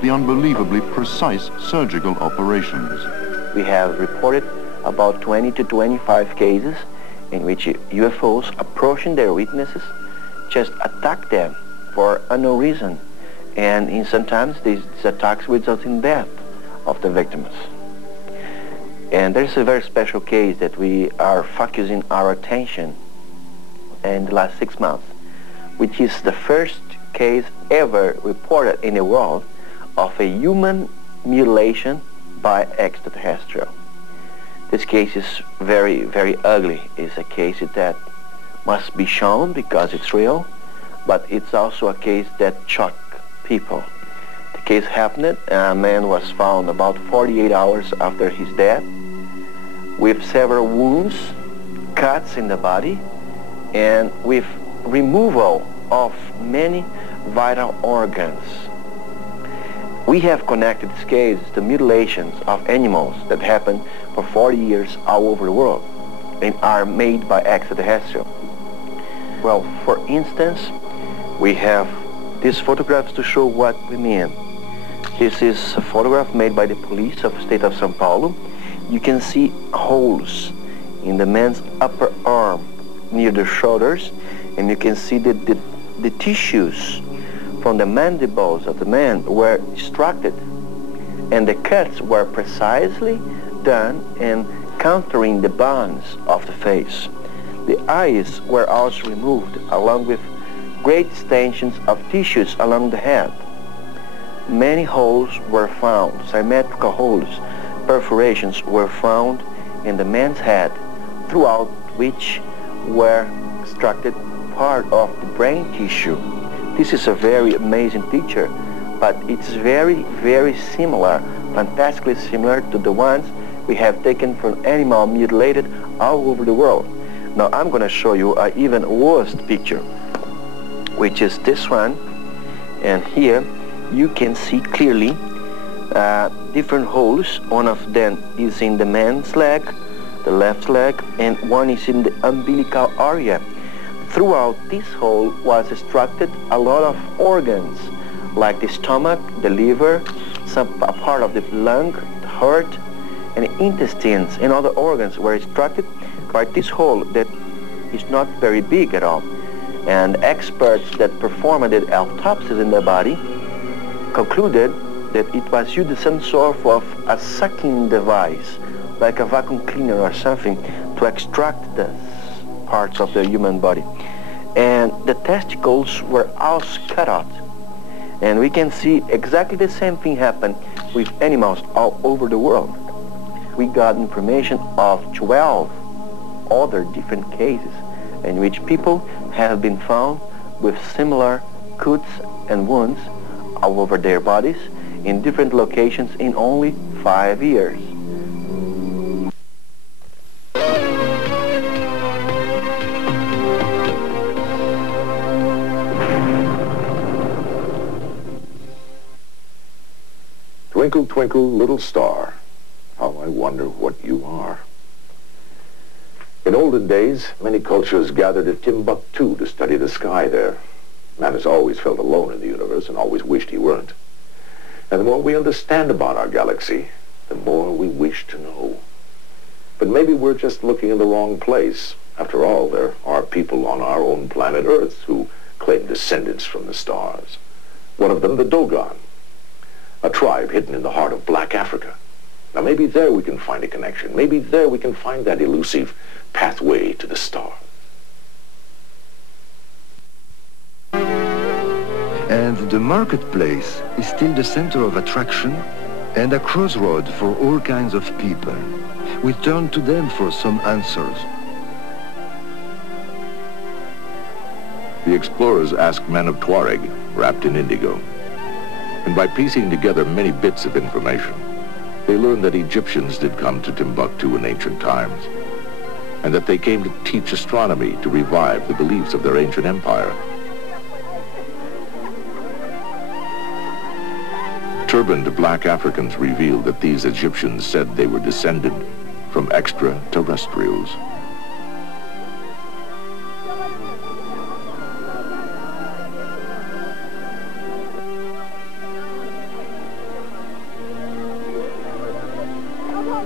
the unbelievably precise surgical operations. We have reported about 20 to 25 cases in which UFOs approaching their witnesses just attack them for no reason, and sometimes these attacks result in death of the victims. And there's a very special case that we are focusing our attention in the last 6 months, which is the first case ever reported in the world of a human mutilation by extraterrestrial. This case is very, very ugly. It's a case that must be shown because it's real, but it's also a case that shocked people. The case happened, a man was found about 48 hours after his death with several wounds, cuts in the body, and with removal of many vital organs. We have connected this case to mutilations of animals that happen for 40 years all over the world and are made by extraterrestrial. Well, for instance, we have these photographs to show what we mean. This is a photograph made by the police of the state of São Paulo. You can see holes in the man's upper arm near the shoulders, and you can see that the tissues from the mandibles of the man were extracted, and the cuts were precisely done in countering the bones of the face. The eyes were also removed, along with great extensions of tissues along the head. Many holes were found, symmetrical holes, perforations were found in the man's head, throughout which were extracted part of the brain tissue. This is a very amazing picture, but it's very, very similar, fantastically similar to the ones we have taken from animals mutilated all over the world. Now I'm going to show you an even worse picture, which is this one, and here you can see clearly different holes. One of them is in the man's leg, the left leg, and one is in the umbilical area. Throughout this hole was extracted a lot of organs, like the stomach, the liver, a part of the lung, the heart, and the intestines, and other organs were extracted by this hole that is not very big at all. And experts that performed the autopsies in the body concluded that it was used as some sort of a sucking device, like a vacuum cleaner or something, to extract the parts of the human body. And the testicles were all cut out. And we can see exactly the same thing happen with animals all over the world. We got information of 12 other different cases in which people have been found with similar cuts and wounds all over their bodies in different locations in only 5 years. Twinkle, twinkle, little star, how I wonder what you are. In olden days, many cultures gathered at Timbuktu to study the sky there. Man has always felt alone in the universe and always wished he weren't. And the more we understand about our galaxy, the more we wish to know. But maybe we're just looking in the wrong place. After all, there are people on our own planet Earth who claim descendants from the stars. One of them, the Dogon, a tribe hidden in the heart of Black Africa. Now maybe there we can find a connection. Maybe there we can find that elusive pathway to the stars. And the marketplace is still the center of attraction and a crossroad for all kinds of people. We turn to them for some answers. The explorers asked men of Tuareg, wrapped in indigo. And by piecing together many bits of information, they learned that Egyptians did come to Timbuktu in ancient times, and that they came to teach astronomy to revive the beliefs of their ancient empire. Turbaned Black Africans revealed that these Egyptians said they were descended from extraterrestrials.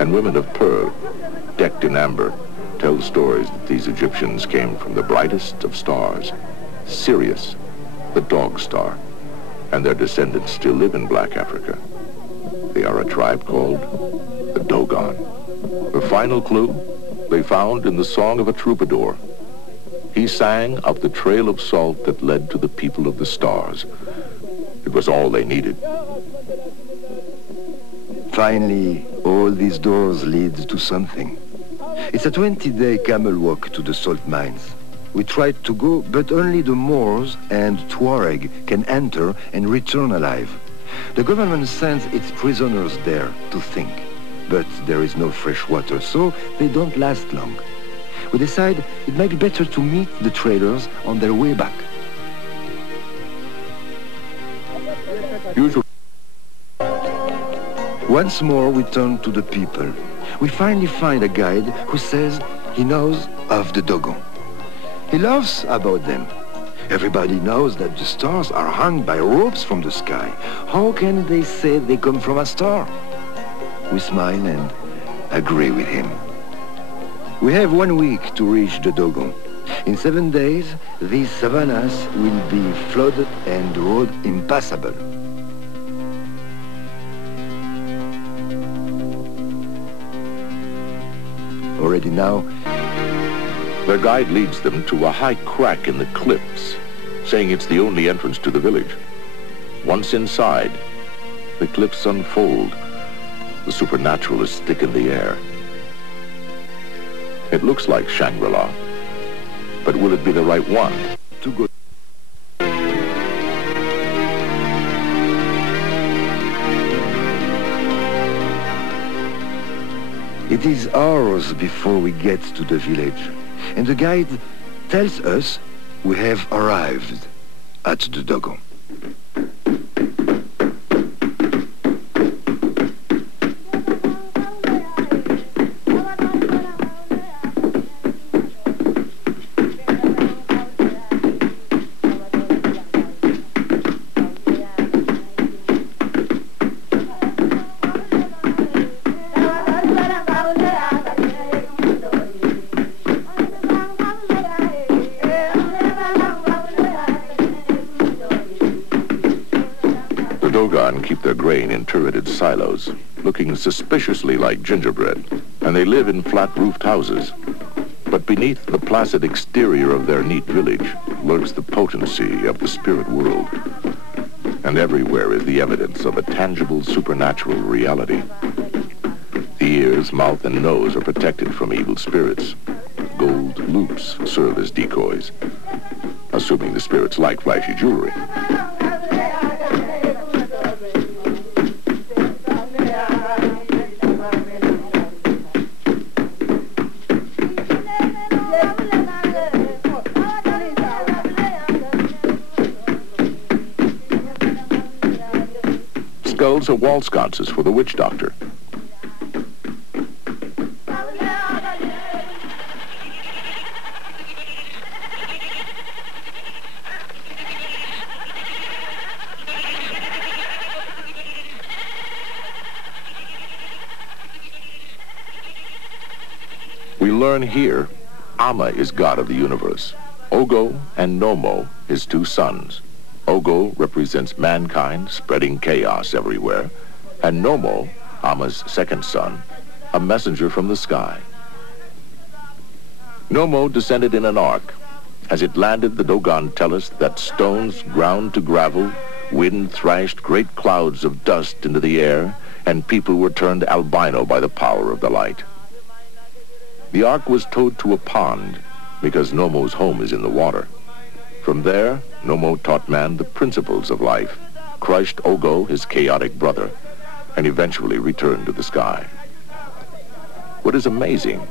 and women of pearl, decked in amber, tell stories that these Egyptians came from the brightest of stars, Sirius, the dog star, and their descendants still live in Black Africa. They are a tribe called the Dogon. The final clue they found in the song of a troubadour. He sang of the trail of salt that led to the people of the stars. It was all they needed. Finally, all these doors lead to something. It's a 20-day camel walk to the salt mines. We tried to go, but only the Moors and Tuareg can enter and return alive. The government sends its prisoners there to think. But there is no fresh water, so they don't last long. We decide it might be better to meet the traders on their way back. Once more we turn to the people. We finally find a guide who says he knows of the Dogon. He laughs about them. Everybody knows that the stars are hung by ropes from the sky. How can they say they come from a star? We smile and agree with him. We have 1 week to reach the Dogon. In 7 days, these savannas will be flooded and the road impassable. Already now, Their guide leads them to a high crack in the cliffs, saying it's the only entrance to the village. Once inside, the cliffs unfold. The supernatural is thick in the air. It looks like Shangri-La, but will it be the right one to go? it is hours before we get to the village, and the guide tells us we have arrived at the Dogon. Keep their grain in turreted silos, looking suspiciously like gingerbread, and they live in flat-roofed houses. But beneath the placid exterior of their neat village lurks the potency of the spirit world. And everywhere is the evidence of a tangible supernatural reality. The ears, mouth, and nose are protected from evil spirits. Gold loops serve as decoys, assuming the spirits like flashy jewelry. Skulls are wall sconces for the witch doctor. We learn here, Amma is god of the universe. Ogo and Nomo, his two sons. Ogo represents mankind spreading chaos everywhere, and Nomo, Amma's second son, a messenger from the sky. Nomo descended in an ark. As it landed, the Dogon tell us that stones ground to gravel, wind thrashed great clouds of dust into the air, and people were turned albino by the power of the light. The ark was towed to a pond because Nomo's home is in the water. From there, Nomo taught man the principles of life, crushed Ogo, his chaotic brother, and eventually returned to the sky. What is amazing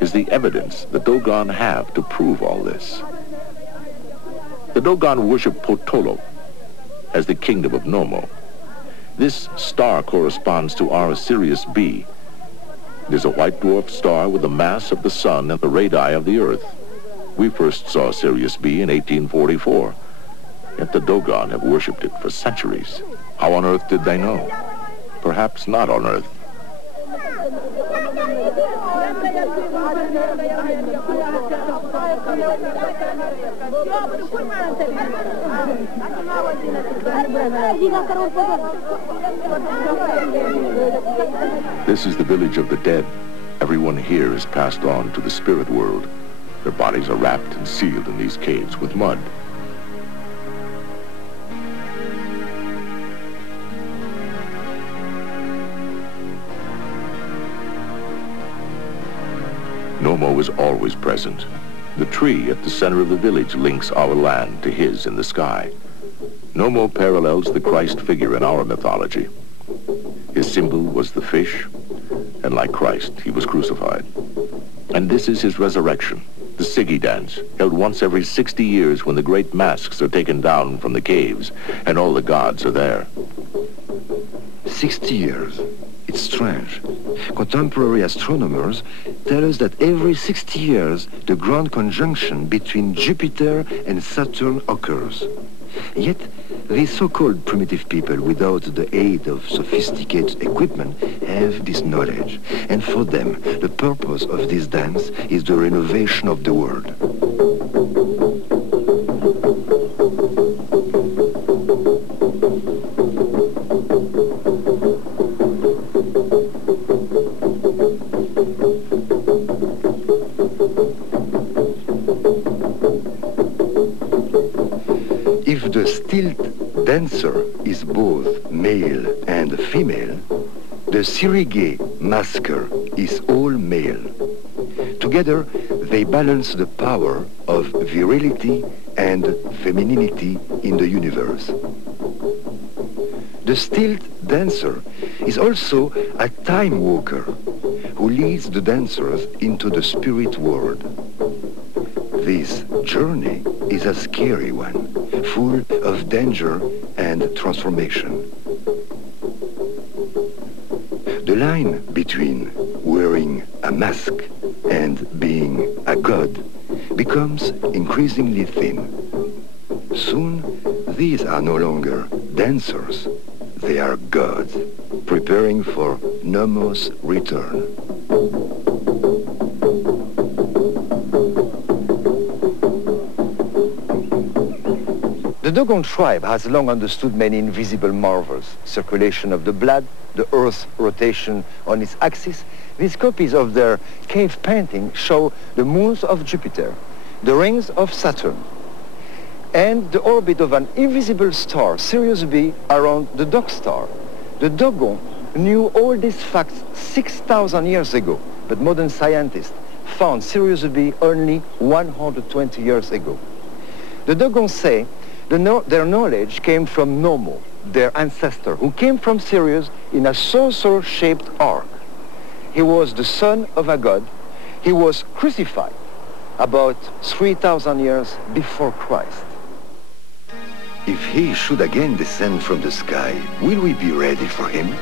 is the evidence the Dogon have to prove all this. The Dogon worship Potolo as the kingdom of Nomo. This star corresponds to our Sirius B. It is a white dwarf star with the mass of the sun and the radii of the earth. We first saw Sirius B in 1844, yet the Dogon have worshipped it for centuries. How on earth did they know? Perhaps not on earth. This is the village of the dead. Everyone here is passed on to the spirit world. Their bodies are wrapped and sealed in these caves with mud. Nomo is always present. The tree at the center of the village links our land to his in the sky. Nomo parallels the Christ figure in our mythology. His symbol was the fish, and like Christ, he was crucified. And this is his resurrection, the Sigi dance, held once every 60 years when the great masks are taken down from the caves, and all the gods are there. 60 years. It's strange. Contemporary astronomers tell us that every 60 years the grand conjunction between Jupiter and Saturn occurs. Yet, these so-called primitive people without the aid of sophisticated equipment have this knowledge. And for them, the purpose of this dance is the renovation of the world. If the stilt dancer is both male and female, the Sirige masker is all male. Together, they balance the power of virility and femininity in the universe. The stilt dancer is also a time walker who leads the dancers into the spirit world. This journey is a scary one, full of danger and transformation. The line between wearing a mask and being a god becomes increasingly thin. Soon, these are no longer dancers, they are gods, preparing for Nomo's return. The Dogon tribe has long understood many invisible marvels: circulation of the blood, the Earth's rotation on its axis. These copies of their cave painting show the moons of Jupiter, the rings of Saturn, and the orbit of an invisible star, Sirius B, around the dog star. The Dogon knew all these facts 6,000 years ago, but modern scientists found Sirius B only 120 years ago. The Dogon say their knowledge came from Nomo, their ancestor, who came from Sirius in a saucer-shaped ark. He was the son of a god. He was crucified about 3,000 years before Christ. If he should again descend from the sky, will we be ready for him?